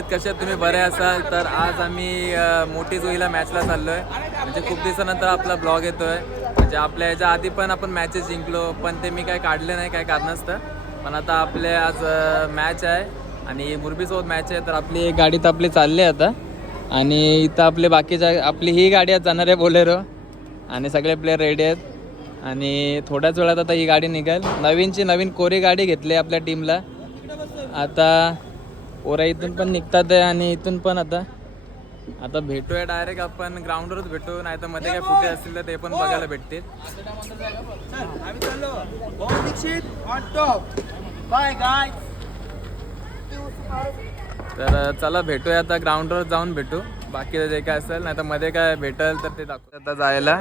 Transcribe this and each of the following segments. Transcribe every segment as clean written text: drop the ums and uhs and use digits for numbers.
आहेत, कशा तुम्ही बरे असाल? तर आज आम्ही मोठी जोईला मॅचला चाललो आहे. म्हणजे खूप दिवसानंतर आपला ब्लॉग येतो आहे. म्हणजे आपल्या ह्याच्या आधी पण आपण मॅचेस जिंकलो, पण ते मी काय काढले नाही काय कारणास्तव. पण आता आपले आज मॅच आहे आणि मुरबीसोबत मॅच आहे. तर आपली एक गाडी तर आपली चालली आहे आता. आणि इथं आपले बाकीच्या आपली ही गाडी आज जाणार आहे बोलेरो. आणि सगळे प्लेयर रेडी आहेत. आणि थोड्याच वेळात आता ही गाडी निघेल. नवीन कोरी गाडी घेतली आपल्या टीमला. आता पोरा इथून पण निघतात आहे आणि इथून पण आता भेटूया डायरेक्ट आपण ग्राउंडवरच भेटू, नाही तर मध्ये काय फुटे असतील तर ते पण बघायला भेटतील. तर चला भेटूया आता ग्राउंडवर जाऊन भेटू. बाकी जे काय असेल नाही तर मध्ये काय भेटेल तर ते दाखवू. आता जायला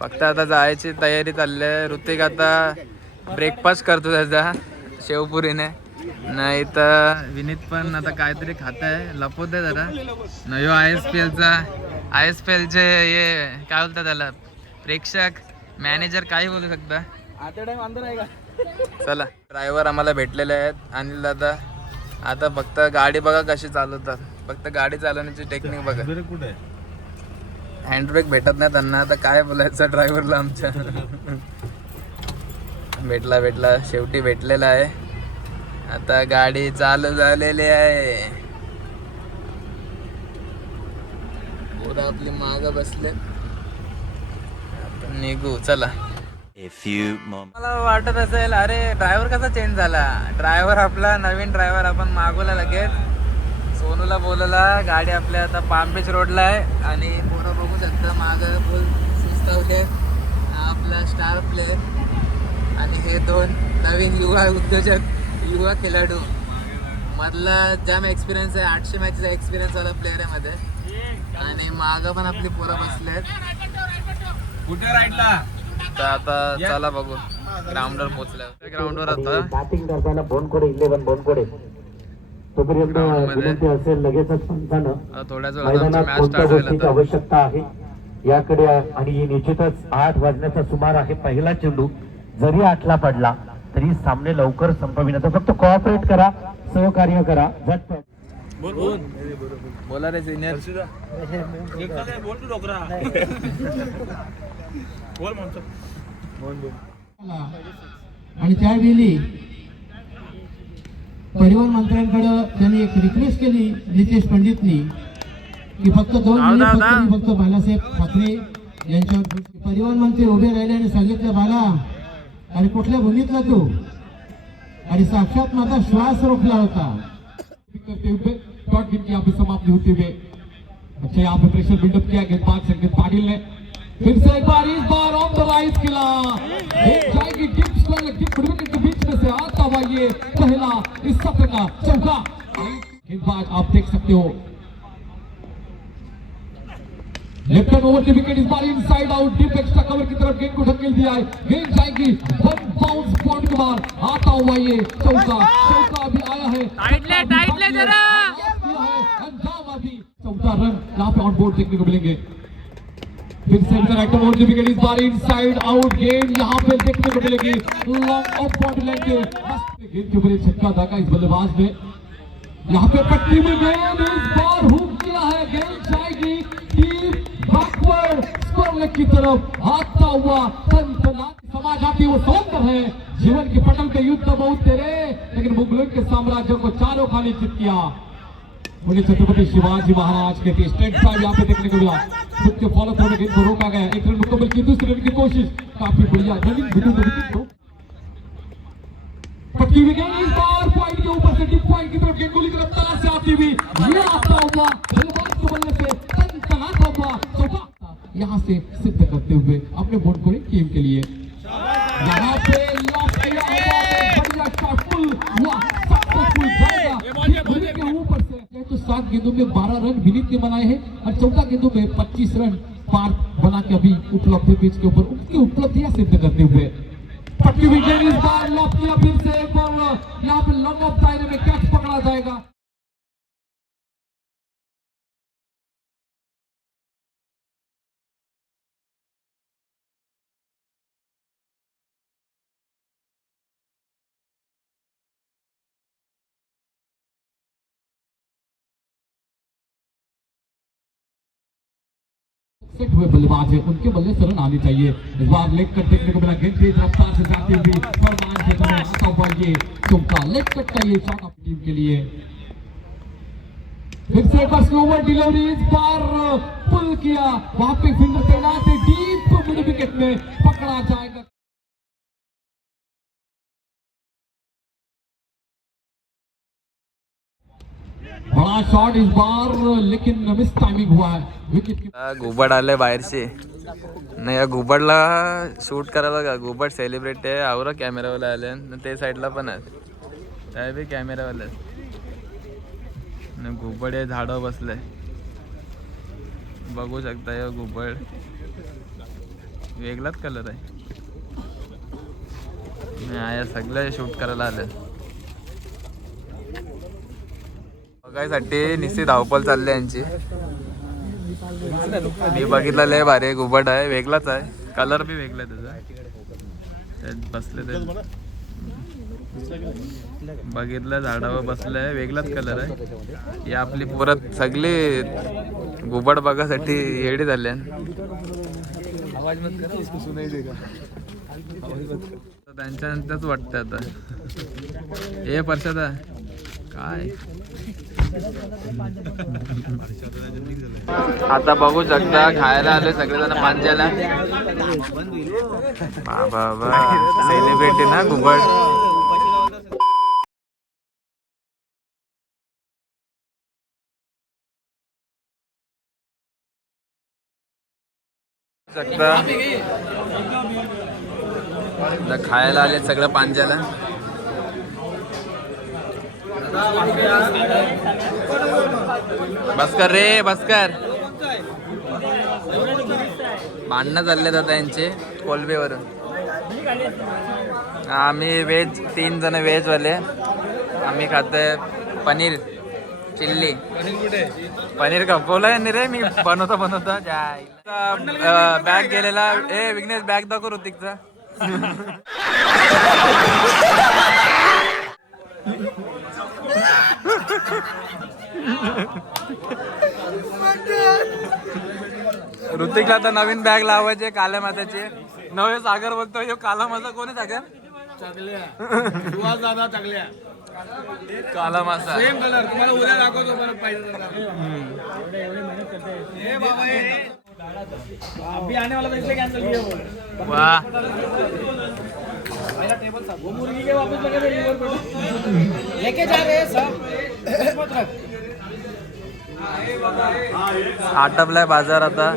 फक्त आता जायची तयारी चालली आहे. ऋतिक आता ब्रेकफास्ट करतो त्याचा शेवपुरीने, नाही तर विनीत पण आता काहीतरी खात आहे, लपवत आहे जरा. नयो आय एस पी एलचे हे काय बोलतात त्याला, प्रेक्षक मॅनेजर काही बोलू शकता. चला ड्रायव्हर आम्हाला भेटलेले आहेत अनिल दादा. आता फक्त गाडी बघा कशी चालवतात, फक्त गाडी चालवण्याची टेक्निक बघा. हँडब्रेक भेटत नाही त्यांना, आता काय बोलायचं ड्रायव्हरला आमच्या. भेटला शेवटी भेटलेला आहे. आता गाडी चालू झालेली आहे. पोरं आपली मागं बसले, आता निघू चला. मला वाटत असेल अरे ड्रायव्हर कसा चेंज झाला. ड्रायव्हर आपला नवीन ड्रायव्हर आपण मागवला लगेच. सोनूला बोलवला. गाडी आपल्या आता पाम बीच रोडला आहे आणि पोरं बघू शकता मागं फुल सुस्तावले. हा आपला स्टार प्लेअर आणि हे दोन नवीन युवा उद्योजक, युवा खेळाडू. मधला जाम एक्सपिरियन्स आहे, 800 मॅचचा एक्सपिरियन्स वाला प्लेअर आहे मध्ये. आणि मागं पण आपली पोरं बसले आहेत कुठे राईटला. तर आता चला बघू ग्राउंडवर पोहोचल्या. ग्राउंडवर आता बॅटिंग करताना बोनकोडे 11 बोनकोडे तोपर्यंत विनंती असेल लगेचच पंचानं थोड्याच वेळात मैदानात मॅच कोणत्या स्टार्ट होईल गोष्टीची आता. आवश्यकता आहे याकडे आणि निश्चितच 8 वाजण्याचा सुमार आहे. पहिला चेंडू जरी 8ला पडला तरी सामने लवकर संपविण्याचा फक्त कोऑपरेट करा, सहकार्य करा. झटपट बोला रे सिनियर. आणि त्यावेळी परिवहन मंत्र्यांकडे त्यांनी एक रिक्वेस्ट केली नितेश पंडितनी की फक्त 2 मिनिट फक्त बालासाहेब ठाकरे यांच्यावर. परिवहन मंत्री उभे राहिले आणि सांगितलं बाला आणि कुठल्या भूमीतला तू, आणि साक्षात माझा श्वास रोखला होता. यहाँ पे समाप्ति होते हुए अच्छा यहाँ पे प्रेशर बिल्डअप किया गेंदबाज संकेत पाटिल ने फिर से एक बार, इस बार ऑन द राइट किला जाएगी डिप स्क्वायर डिप विकेट के बीच में से आता हुआ ये पहला इस सत्र का चौका गेंदबाज आप देख सकते हो. लेफ्ट हैंड ओवर की विकेट इस बार inside out deep extra cover की तरफ गेंद को धकेल दिया है. गेंद जाएगी वन बाउंस पॉइंट के बाद आता हुआ ये चौका अभी आया है. टाइट ले जरा. अंजाम अभी चौथा रन यहाँ पे ऑन बोर्ड देखने को मिलेंगे. फिर से राइट ओवर की विकेट इस बार इनसाइड आउट गेंद यहाँ पे देखने को मिलेगी. लॉन्ग ऑफ पॉइंट लेंगे गेंद के ऊपर एक छक्का दागा इस बल्लेबाज ने. यहाँ पे पट्टी में गेंद इस बार हुक किया है. गेंद जाएगी डीप बैकवर्ड स्क्वायर लेग की तरफ आता हुआ तनतना. समाजाती वो सौंदर्य है जीवन के पटल पे युद्ध बहुत तेरे, लेकिन मुगलों के साम्राज्य को चारों खाने चित किया. मुझे छत्रपति शिवाजी महाराज के स्टेट ड्राइव यहाँ पे देखने को मिला. खुद के फॉलो थ्रो में गेंद को रोका गया. एक रन मुकम्मल की, दूसरे रन की कोशिश काफी बढ़िया रनिंग विकेट पट्टी हुई गेंद इस बार पॉइंट के ऊपर से डिप पॉइंट की तरफ गेंद गोली की रफ्तार से आती हुई ये आता हुआ बल्लेबाज को बल्ले से तनतनाता हुआ चौका यहाँ से सिद्ध करते हुए अपने बोर्ड को टीम के लिए. यहाँ पे लॉक किया बढ़िया शॉट फुल हुआ सक्सेसफुल जाएगा के ऊपर से. तो 7 गेंदों में 12 रन विनीत ने बनाए हैं और 14 गेंदों में 25 रन पार बना के अभी उपलब्ध है पिच के ऊपर. उनकी उपलब्धियां सिद्ध करते हुए पट्टी विकेट इस बार लॉक किया. फिर से एक बार यहाँ पे लॉन्ग ऑफ दायरे में कैच पकड़ा जाएगा. सेट हुए बल्लेबाज है उनके बल्ले से रन आने चाहिए। इस बार लेग कट देखने को मिला, गेंद तेज रफ्तार से जाती हुई फरमान क्षेत्र में आता हुआ ये चौका लेग कट का ये शॉट अपनी टीम के लिए। फिर से एक बार स्लोवर डिलीवरी, इस बार पुल किया, वहां पे फील्डर तैनात है, डीप मिड विकेट में पकड़ा जाएगा। बड़ा शॉट इस बार, लेकिन मिस टाइमिंग हुआ है विकेट की। घुबड आले बाहेरचे नाही, या घुबडला शूट करायला का, घुबड सेलिब्रिटी आहे, आवरा कॅमेरावाला आले आणि ते साईडला पण आहे, त्या बी कॅमेरावाला आणि घुबड हे झाडं बसले, बघू शकता. हे घुबड वेगळाच कलर आहे, या सगळे शूट करायला आले. बघायसाठी निश्चित धावपळ चालली यांची. मी बघितलं लय भारी घुबड आहे, वेगळाच आहे, कलर बी वेगळा आहे त्याचा. बसले ते बघितलं, झाडावर बसलंय, वेगळाच कलर आहे. ही आपली परत सगळी घुबड बघासाठी येडी झाले. त्यांच्यानंतरच वाटतं आता हे परशादा काय. आता बघू शकता खायला आलोय सगळेजण पांज्याला. बाबा सेलिब्रिटी ना घुबड. खायला आले सगळं पांज्याला. बसकर रे बसकर. भांडणं चालले आता यांचे कोलबेवरून. आम्ही व्हेज, 3 जण व्हेज वाले. आम्ही खातोय पनीर चिल्ली. पनीर खपवलंय नाही रे मी बनवता बॅग गेलेला. ए विघ्नेश बॅग दाखव ऋतिकचा. ऋतिकला आता नवीन बॅग लावायचे काल्या माताचे. नवे सागर बघतो यो काला मासा. कोण आहे सागर? काला मासा सेम कलर. तुम्हाला उद्या दाखवतो परत पाहिजे. अभी आने वाला था इसलिए कैंसिल किया वो. वाह वो मुर्गी के वापस लगे थे लीवर पे लेके जा रहे हैं सब. आटपलाय बाजार आता.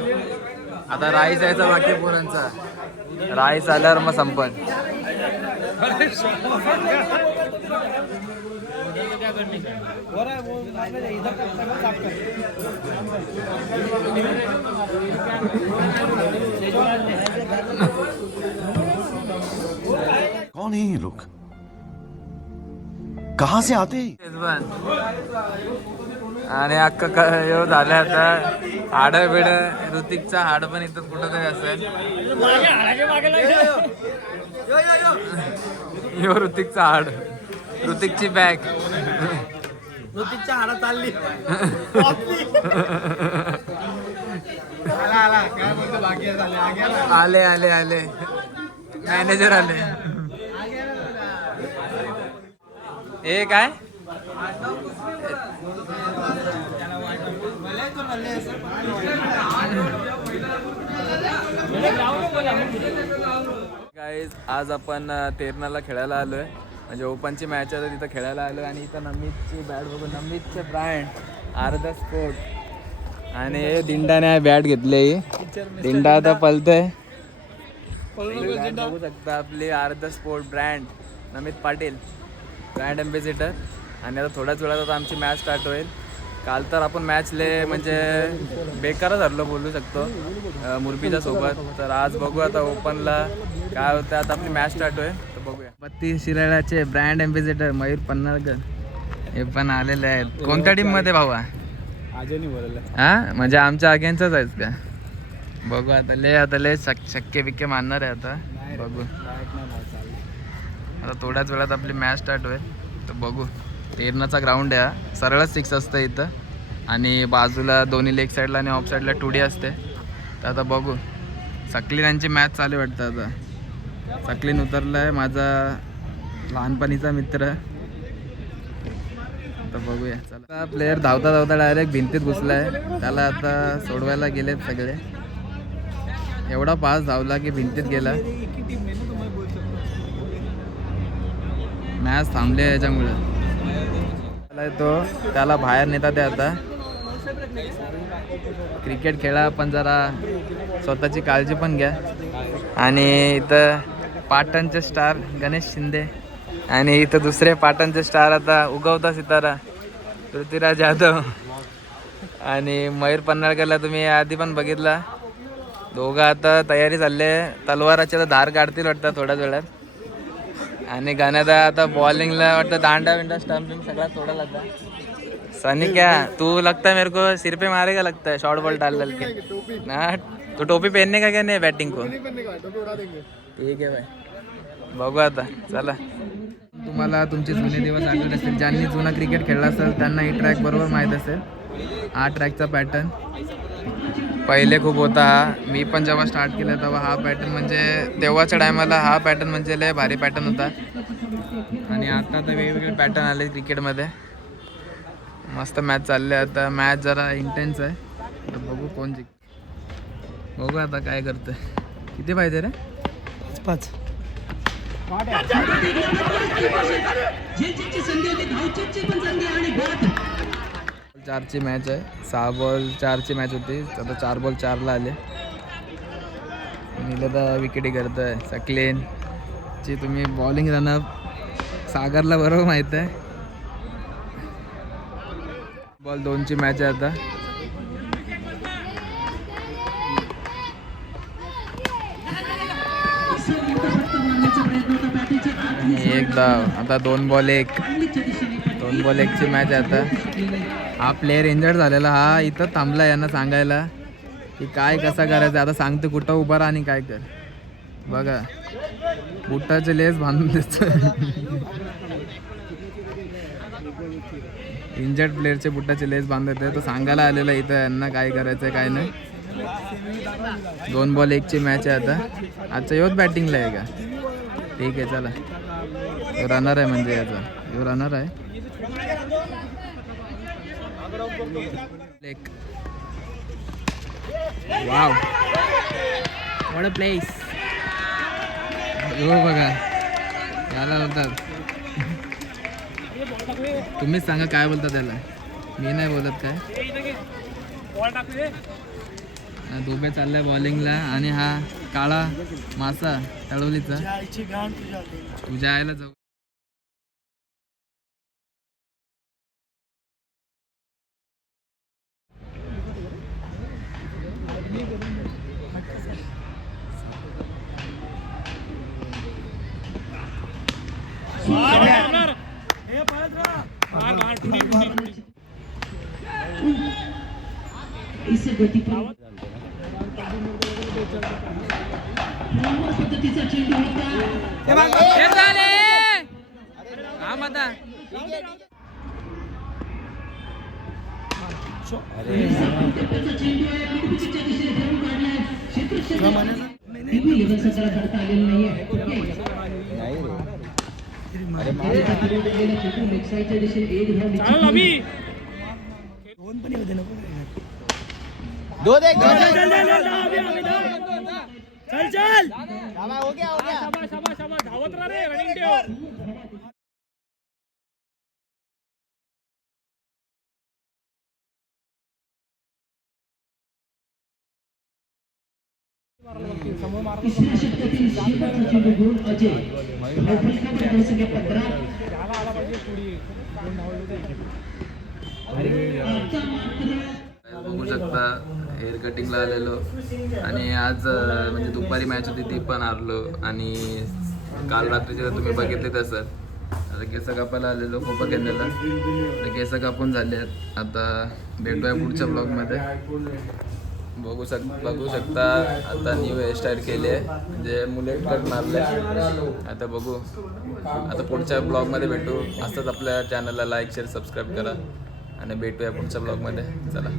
आता राईस यायचा बाकी पोरांचा. राईस आल्यावर मग संपन. कौन है ये लोग, कहाँ से आते हैं? आणि अक्का झालं आता. हाड बिड ऋतिकचा हाड पण इथं कुठं तरी असेल. यो ऋतिकचा हाड. ऋतिकची बॅग. ऋतिकच्या हाडा चालली. आले आले आले मॅनेजर आले. हे काय गाईज, आज आपण तेरणाला खेळायला आलोय. म्हणजे ओपनची मॅच आहे तिथं खेळायला आलोय. आणि इथं नमितची बॅट बघू. नमितचे ब्रँड आर्धा स्पोर्ट. आणि दिंडाने बॅट घेतली. दिंडा आता पलतोय. बघू शकता आपली आर्धा स्पोर्ट ब्रँड नमित पाटील ब्रँड एम्बेसिडर. आणि आता थोड्याच वेळात आता आमची मॅच स्टार्ट होईल. काल तर आपण मॅचले म्हणजे बेकारच हरलो बोलू शकतो मुरबीच्या सोबत. तर आज बघू आता ओपनला काय होतं. आता आपली मॅच स्टार्ट होईल तर बघूया. 32 शिराळ्याचे ब्रँड एम्बेसिडर मयूर पन्हाळकर हे पण आलेले आहेत. कोणत्या टीम मध्ये भावा? हा म्हणजे आमच्या अगेन्स्टच आहेस का? बघू आता लय शक्य बिक्के मानणार आहे आता. बघू आता थोड्याच वेळात आपली मॅच स्टार्ट होईल तर बघू. तेरणाचा ग्राउंड आहे हा. सरळच 6 असतं इथं. आणि बाजूला दोन्ही लेग साईडला आणि ऑफ साईडला 2D असते. तर आता बघू. सकलीनांची मॅच चालू वाटतं आता. सकलीन उतरलाय, माझा लहानपणीचा मित्र. आता बघूया. चला, प्लेयर धावता धावता डायरेक्ट भिंतीत घुसलाय. त्याला आता सोडवायला गेलेत सगळे. एवढा पास धावला की भिंतीत गेला. मॅच थांबले याच्यामुळे. तो त्याला बाहेर नेतात ते आता. क्रिकेट खेळा पण जरा स्वतःची काळजी पण घ्या. आणि इथं पाटणचे स्टार गणेश शिंदे आणि इथं दुसरे पाटणचे स्टार आता उगवता सितारा पृथ्वीराज यादव आणि मयूर पन्हाळकरला तुम्ही आधी पण बघितला. दोघं आता तयारी चालले. तलवाराच्या धार काढतील वाटतं थोड्याच वेळात. आणि गाण्यात आता बॉलिंगला वाटतं दांडा विंडा स्टंपिंग सगळा थोडा लगता. सनी क्या तू लगता है मेरे को सिर पे मारेगा लगता है शॉर्ट बॉल डाल डाल के ना. तो टोपी पहनने का क्या नहीं बैटिंग को? ठीक आहे भाई, बघू आता. चला, तुम्हाला तुमचे जुने दिवस आठवत असेल. ज्यांनी जुना क्रिकेट खेळला असेल त्यांना ही ट्रॅक बरोबर माहीत असेल. हा ट्रॅकचा पॅटर्न पहिले खूप होता. हा मी पण जेव्हा स्टार्ट केलं तेव्हा हा पॅटर्न म्हणजे तेव्हाच्या टायमाला हा पॅटर्न म्हणजे लय भारी पॅटर्न होता. आणि आता तर वेगवेगळे पॅटर्न आले क्रिकेटमध्ये. मस्त मॅच चालले. आता मॅच जरा इंटेन्स आहे. तर बघू कोण जिंक. बघू आता काय करतोय. किती पाहिजे रे? 5. चारची मॅच आहे. 6 बॉल 4ची मॅच होती. आता 4 बॉल 4ला आले. नीलदा विकेटी करतोय. सकलेनची तुम्ही बॉलिंग रनअप सागरला बरोबर माहीत आहे. बॉल 2ची मॅच आहे आता. एक धाव. आता 2 बॉल 1. 2 बॉल 1ची मॅच आहे आता. हा प्लेयर इंजर्ड झालेला. हा इथं थांबला यांना सांगायला की काय कसा करायचं. आता सांगते कुठं उभा राहा आणि काय कर. बघा बुटाचे लेस बांधून देतो. इंजर्ड प्लेअरचे बुटाचे लेस बांधत आहे. तो सांगायला आलेला इथं यांना काय करायचं काय नाही. 2 बॉल 1ची मॅच आहे आता. आजचा योच बॅटिंगला आहे का? ठीक आहे चला. रनर आहे म्हणजे याचा यो रनर आहे. Wow what a place. हो बघा याला बोलतात. तुम्हीच सांगा काय बोलता त्याला. मी नाही बोलत काय. दुबे चाललाय बॉलिंगला. आणि हा काळा मासा तळवलीचा तुझ्या आईला जाऊ. पद्धतीचा चेंडू चल हो गया धावत रहा रे रनिंग ठेव. तिसऱ्या षटकातील शेवटचा चेंडू घेऊन अजय फलकावर संख्या 15. बघू शकता हेअर कटिंगला आलेलो. आणि आज म्हणजे दुपारी मॅच होती ती पण हारलो. आणि काल रात्रीचे तर तुम्ही बघितले तसं. आता केस कापायला आलेलो कोपा केंद्राला. तर केस कापून झाले आहेत. आता भेटूया पुढच्या ब्लॉगमध्ये. बघू शकता आता न्यू हेअरस्टाईल केली आहे म्हणजे मुलेट कट मारले. आता बघू आता पुढच्या ब्लॉगमध्ये भेटू. असंच आपल्या चॅनलला लाईक शेअर सबस्क्राईब करा आणि भेटूया पुढच्या ब्लॉगमध्ये. चला.